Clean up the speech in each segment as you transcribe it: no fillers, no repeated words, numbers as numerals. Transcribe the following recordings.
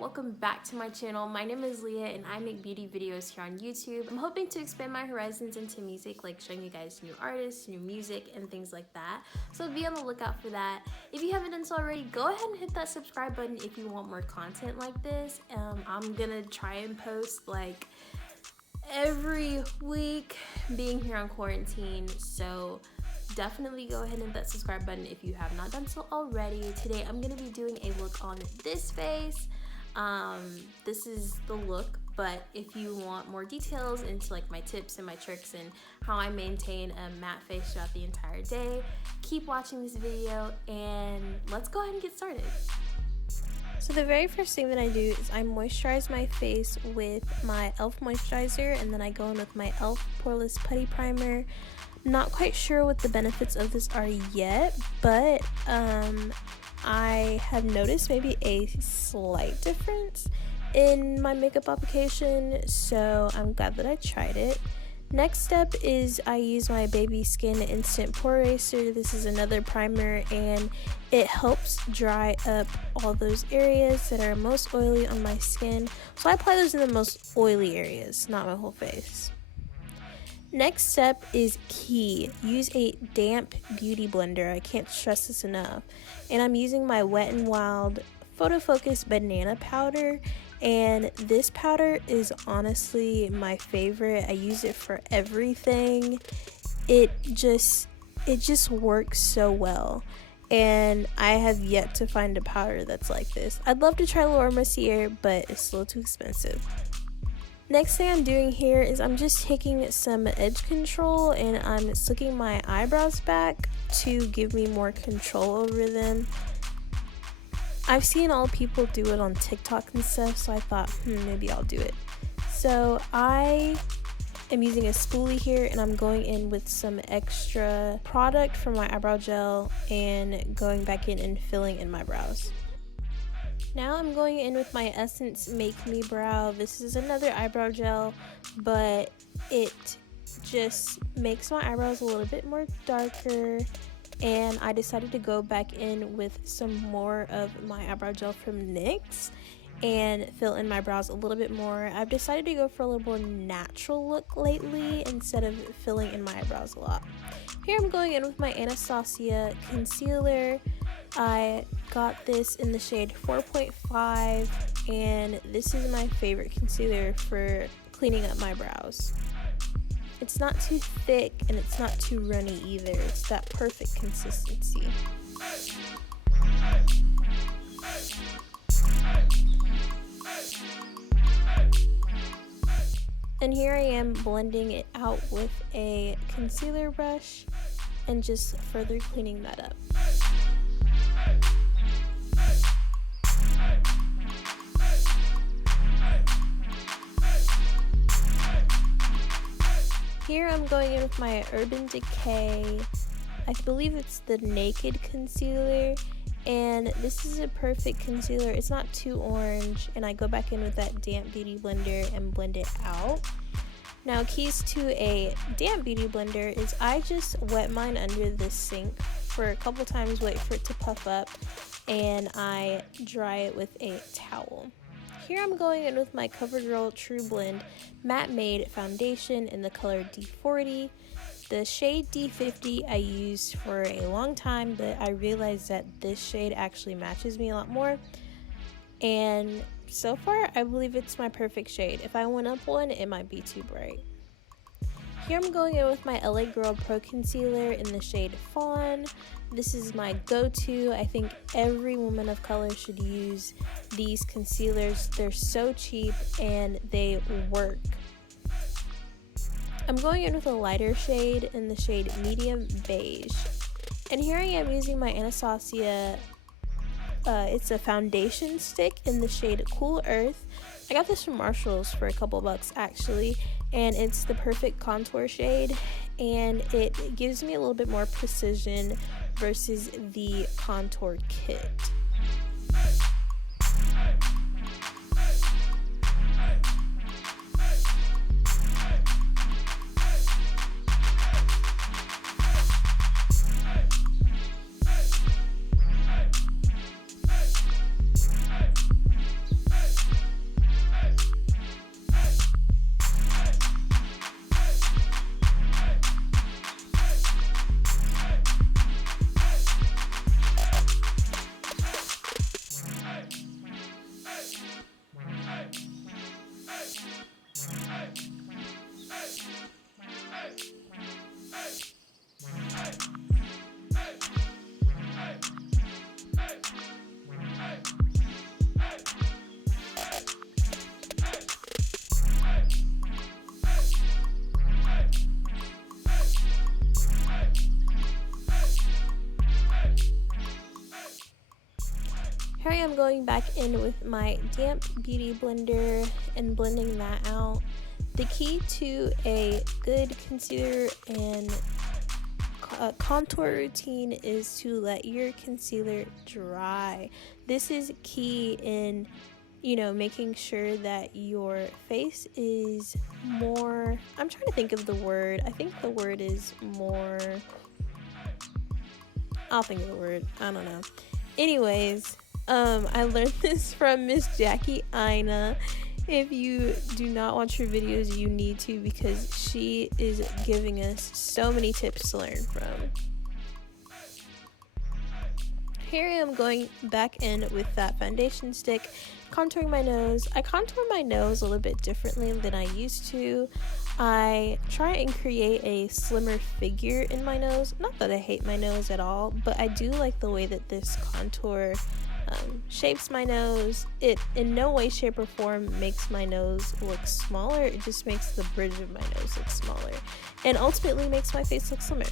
welcome back to my channel. My name is Leah and I make beauty videos here on YouTube. I'm hoping to expand my horizons into music, like showing you guys new artists, new music, and things like that. So be on the lookout for that. If you haven't done so already, go ahead and hit that subscribe button if you want more content like this. I'm gonna try and post like every week being here on quarantine, so definitely go ahead and hit that subscribe button if you have not done so already. Today I'm going to be doing a look on this face. This is the look, but if you want more details into like my tips and my tricks and how I maintain a matte face throughout the entire day, keep watching this video and let's go ahead and get started. So the very first thing that I do is I moisturize my face with my e.l.f. moisturizer, and then I go in with my e.l.f. Poreless Putty Primer. Not quite sure what the benefits of this are yet, but I have noticed maybe a slight difference in my makeup application, so I'm glad that I tried it. Next step is I use my Baby Skin Instant Pore Eraser. This is another primer and it helps dry up all those areas that are most oily on my skin. So I apply those in the most oily areas, not my whole face. Next step is key. Use a damp beauty blender. I can't stress this enough. And I'm using my Wet n Wild Photo Focus Banana Powder. And this powder is honestly my favorite. I use it for everything. It just works so well. And I have yet to find a powder that's like this. I'd love to try Laura Mercier, but it's a little too expensive. Next thing I'm doing here is I'm just taking some edge control and I'm slicking my eyebrows back to give me more control over them. I've seen all people do it on TikTok and stuff, so I thought, maybe I'll do it. So I am using a spoolie here and I'm going in with some extra product from my eyebrow gel and going back in and filling in my brows. Now I'm going in with my Essence Make Me Brow. This is another eyebrow gel, but it just makes my eyebrows a little bit more darker. And I decided to go back in with some more of my eyebrow gel from NYX and fill in my brows a little bit more. I've decided to go for a little more natural look lately instead of filling in my eyebrows a lot. Here I'm going in with my Anastacio Concealer. I got this in the shade 4.5 and this is my favorite concealer for cleaning up my brows. It's not too thick and it's not too runny either. It's that perfect consistency. And here I am blending it out with a concealer brush and just further cleaning that up. Here I'm going in with my Urban Decay, I believe it's the Naked Concealer, and this is a perfect concealer. It's not too orange, and I go back in with that damp beauty blender and blend it out. Now keys to a damp beauty blender is I just wet mine under the sink for a couple times, wait for it to puff up, and I dry it with a towel. Here I'm going in with my Covergirl True Blend Matte Made Foundation in the color D40. The shade D50 I used for a long time, but I realized that this shade actually matches me a lot more. And so far, I believe it's my perfect shade. If I went up one, it might be too bright. Here I'm going in with my LA Girl Pro Concealer in the shade Fawn. This is my go-to. I think every woman of color should use these concealers. They're so cheap and they work. I'm going in with a lighter shade in the shade Medium Beige. And here I am using my Anastacio, it's a foundation stick in the shade Cool Earth. I got this from Marshall's for a couple bucks actually, and it's the perfect contour shade, and it gives me a little bit more precision versus the contour kit. am going back in with my damp beauty blender and blending that out. The key to a good concealer and contour routine is to let your concealer dry. This is key in, you know, making sure that your face is more, I'm trying to think of the word. I think the word is more, I'll think of the word, I don't know. Anyways, I learned this from Miss Jackie Ina. If you do not watch her videos, you need to, because she is giving us so many tips to learn from. Here I am going back in with that foundation stick, contouring my nose. I contour my nose a little bit differently than I used to. I try and create a slimmer figure in my nose. Not that I hate my nose at all, but I do like the way that this contour shapes my nose. It in no way, shape, or form makes my nose look smaller. It just makes the bridge of my nose look smaller, and ultimately makes my face look slimmer.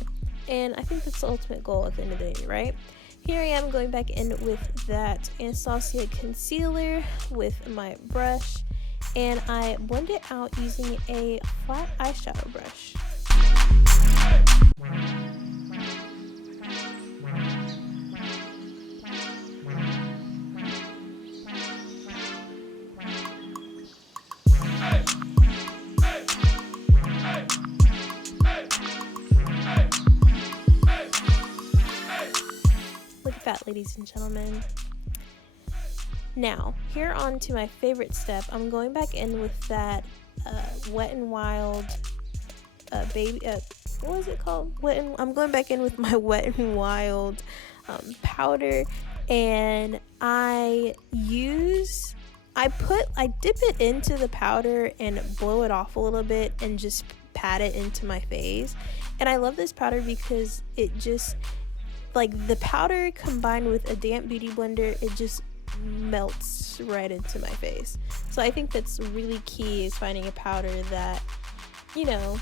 And I think that's the ultimate goal at the end of the day, right? Here I am going back in with that Anastacio Concealer with my brush, and I blend it out using a flat eyeshadow brush. Look at that, ladies and gentlemen. Now, here on to my favorite step. I'm going back in with that Wet n Wild baby, what is it called? I'm going back in with my Wet n Wild powder, and I dip it into the powder and blow it off a little bit and just pat it into my face. And I love this powder because it just, like, the powder combined with a damp beauty blender, it just melts right into my face. So I think that's really key, is finding a powder that, you know,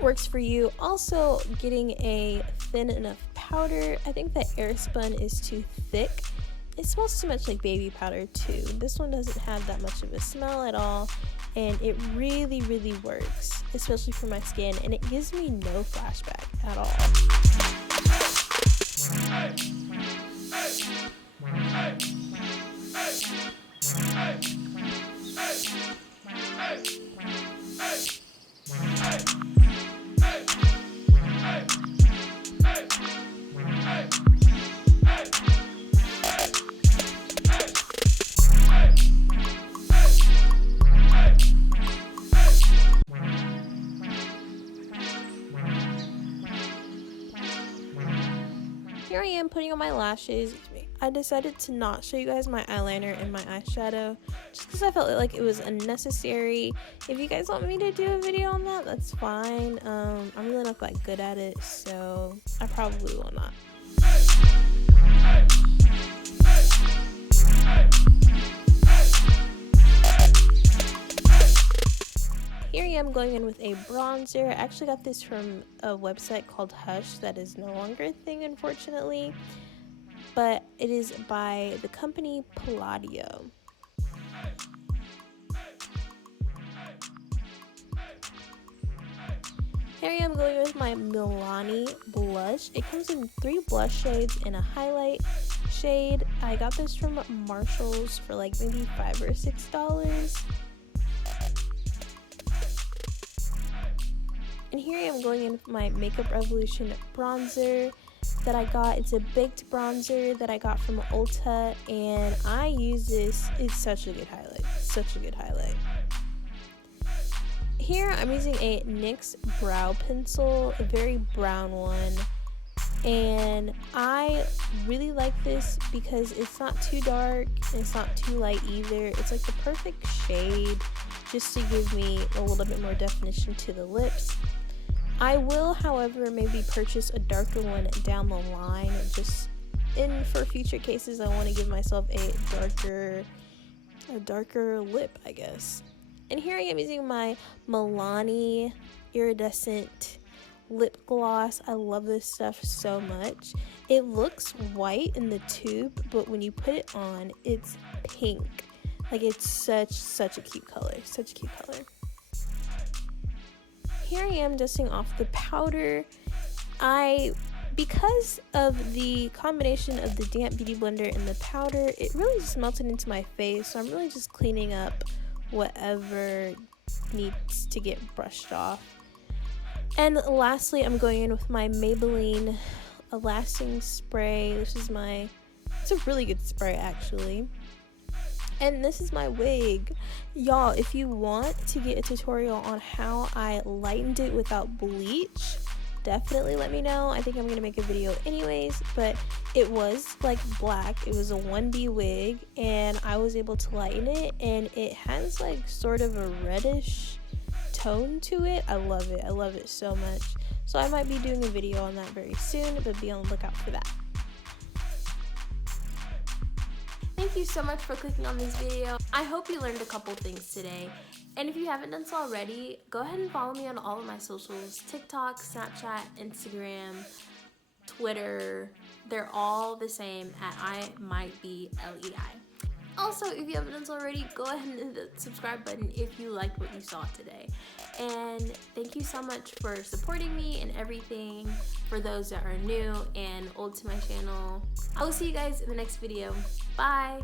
works for you. Also, getting a thin enough powder. I think the Airspun is too thick. It smells too much like baby powder too. This one doesn't have that much of a smell at all, and it really, really works, especially for my skin, and it gives me no flashback at all. Here I am putting on my lashes. I decided to not show you guys my eyeliner and my eyeshadow just because I felt like it was unnecessary. If you guys want me to do a video on that, that's fine. I'm really not that good at it, so I probably will not. Here I am going in with a bronzer. I actually got this from a website called Hush that is no longer a thing, unfortunately, but it is by the company Palladio. Here I am going with my Milani blush. It comes in 3 blush shades and a highlight shade. I got this from Marshalls for like maybe $5 or $6. And here I am going in with my Makeup Revolution bronzer that I got. It's a baked bronzer that I got from Ulta, and I use this. It's such a good highlight. Such a good highlight. Here I'm using a NYX Brow Pencil, a very brown one. And I really like this because it's not too dark and it's not too light either. It's like the perfect shade just to give me a little bit more definition to the lips. I will, however, maybe purchase a darker one down the line, just for future cases. I want to give myself a darker lip, I guess. And here I am using my Milani Iridescent lip gloss. I love this stuff so much. It looks white in the tube, but when you put it on, it's pink. Like, it's such a cute color. Such a cute color. Here I am dusting off the powder. Because of the combination of the damp beauty blender and the powder, it really just melted into my face, so I'm really just cleaning up whatever needs to get brushed off. And lastly, I'm going in with my Maybelline lasting spray. It's a really good spray actually. And this is my wig. Y'all, if you want to get a tutorial on how I lightened it without bleach, definitely let me know. I think I'm gonna make a video anyways, but it was like black. It was a 1B wig, and I was able to lighten it, and it has like sort of a reddish tone to it. I love it. I love it so much. So I might be doing a video on that very soon, but be on the lookout for that. Thank you so much for clicking on this video. I hope you learned a couple things today. And if you haven't done so already, go ahead and follow me on all of my socials: TikTok, Snapchat, Instagram, Twitter. They're all the same at imightbe.lei. Also, if you haven't done so already, go ahead and hit the subscribe button if you liked what you saw today. And thank you so much for supporting me and everything, for those that are new and old to my channel. I will see you guys in the next video. Bye!